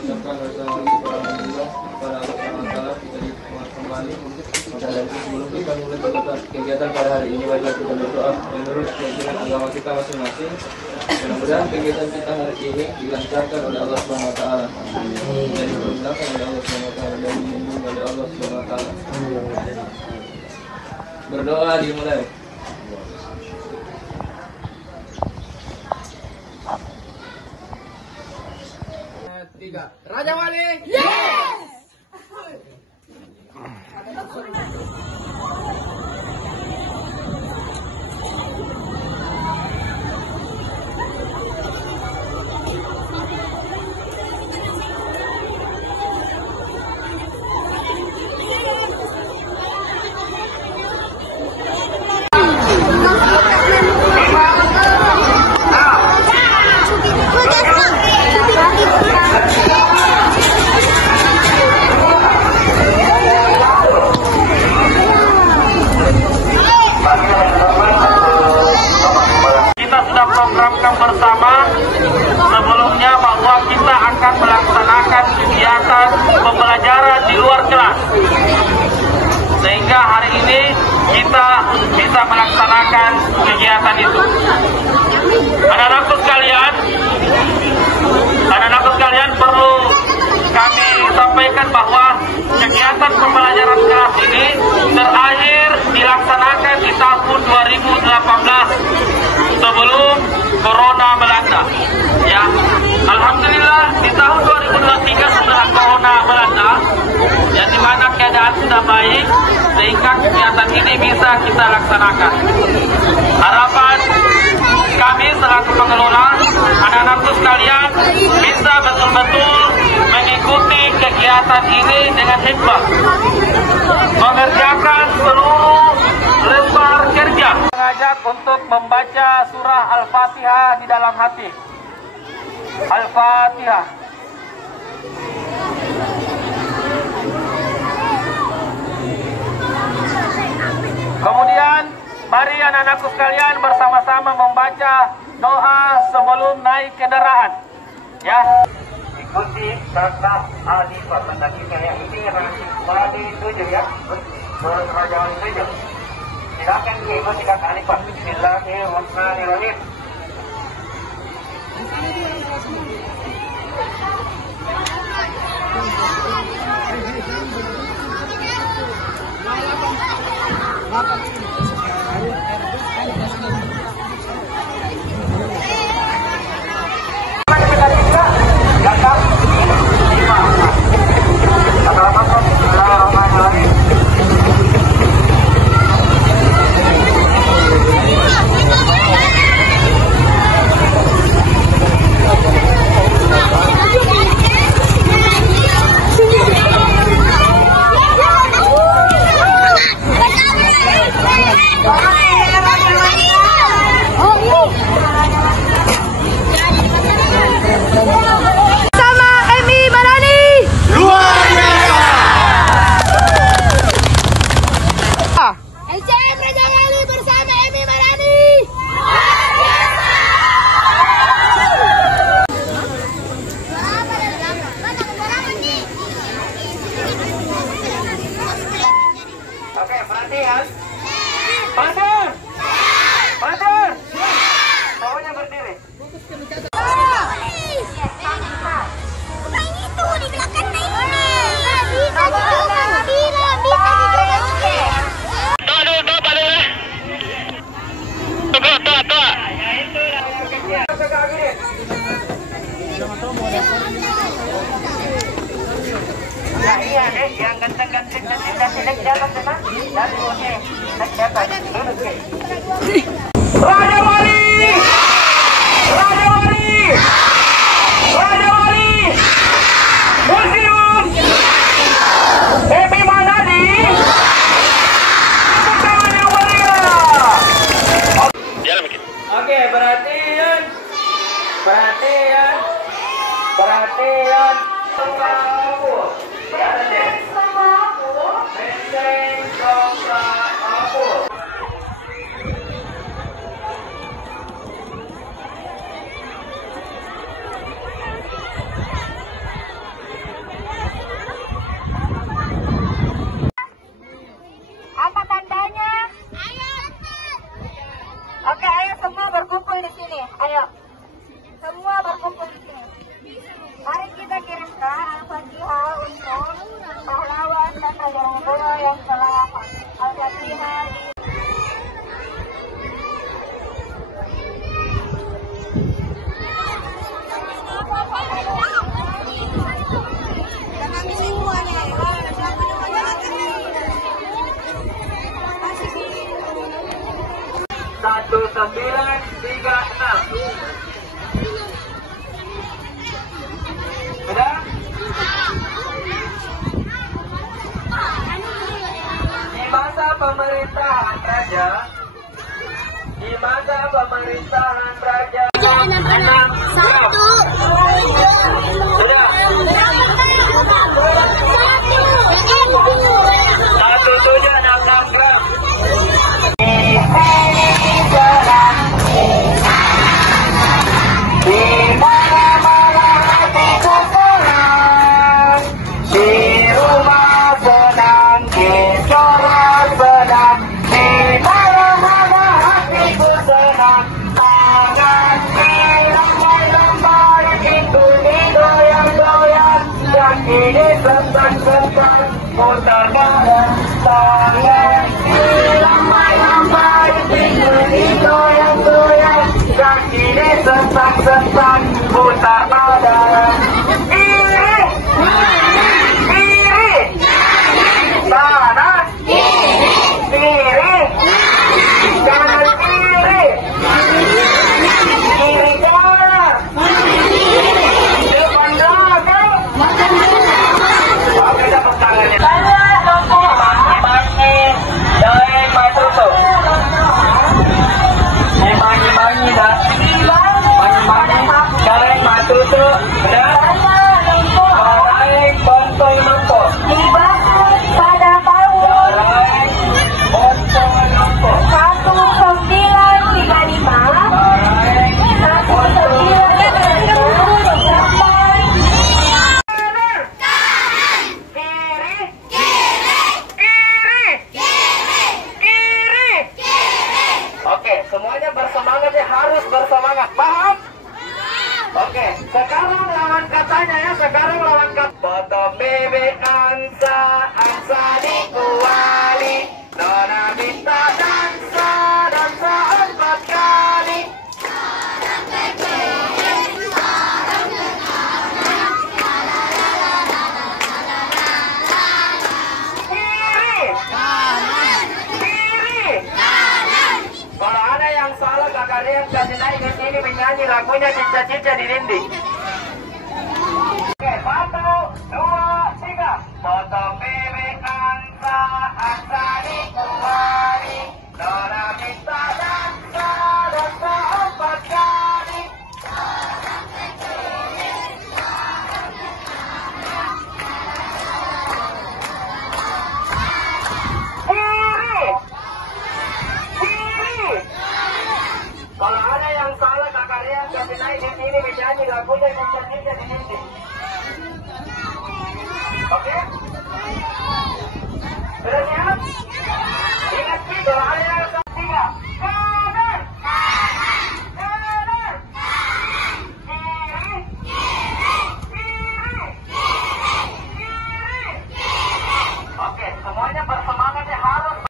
ucapkan rasa alhamdulillah kepada Allah SWT kita kembali. Dan sebelum kita mulai kegiatan pada hari ini, marilah kita berdoa menurut keyakinan agama kita masing-masing. Mudah-mudahan kegiatan kita hari ini dilancarkan oleh Allah SWT dan dipermudahkan oleh Allah SWT dan dilindungi oleh Allah SWT. Berdoa dimulai. Tiga. Raja Wali. Yes. Bersama sebelumnya bahwa kita akan melaksanakan kegiatan pembelajaran di luar kelas, sehingga hari ini kita bisa melaksanakan kegiatan itu. Anak-anakku sekalian, perlu kami sampaikan bahwa kegiatan pembelajaran kelas ini terakhir dilaksanakan di tahun 2018 sebelum Corona melanda. Ya, alhamdulillah di tahun 2023 setelah Corona melanda, yang dimana keadaan sudah baik sehingga kegiatan ini bisa kita laksanakan. Harapan kami selaku pengelola, anak-anakku sekalian bisa betul-betul mengikuti kegiatan ini dengan hikmah, mengerjakan seluruh lembar kerja. Mengajak untuk membaca surah Al-Fatihah di dalam hati. Al-Fatihah. Kemudian mari anak-anakku sekalian bersama-sama membaca doa sebelum naik kendaraan. Ya. Ikuti kata alif tadi kayak ini tadi 7 ya. Raja Wali 7. Silakan diikuti kata alif. Bismillahirrahmanirrahim. Iya deh, yang ganteng-ganteng dan jalan sana dari oke, dapat duduk. Raja Wali, Raja Wali, Raja Wali, Museum Emi Manadi, tangan yang meriah. Oke, perhatian, perhatian, perhatian. Al-Fatihah untuk pahlawan dan saudara-saudara yang telah Al-Fatihah di Satu 936. Sudah? Di masa pemerintahan raja anak-anak 1 sudah 1766 gram. Di mana-mana hatiku senang, di rumah senang, di sholat senang, di mana-mana hatiku senang. Tangan lambai-lambai, itu digoyang-goyang, kaki disentang-sentang, putar badan. Tangan lambai-lambai, itu digoyang-goyang, kaki disentang-sentang, putar badan. Kiri, kiri, kanan, kiri, kanan kiri, kiri kanan, depan belakang. Oke, dapat tangannya. Mangi-mangi, dan matutup. Mangi-mangi dah. Mangi-mangi, dan matutup. Dah. Orang bantol nampak. dibangun pada tahun Orang bantol nampak. 1935 Oke, semuanya bersemangat ya, harus bersemangat. Paham? Oke, sekarang lawan katanya ya, sekarang lawan kata. Foto bebek angsa, angsa dikuali. Nona minta dansa, dansa 4 kali. Kiri, kiri. Kalau ada yang salah, kakak Rian kasih naik ke sini menyanyi lagunya Cica-Cica di Dinding. Oke, 1, 2, 3. Foto bebek angsa, angsa dikuali. Nona minta dansa, dansa 4 kali. Kiri, kiri. Kalau ada yang salah, kakak Rian kasih naik di sini menyanyi lagunya Cica-Cica di Dinding. Oke?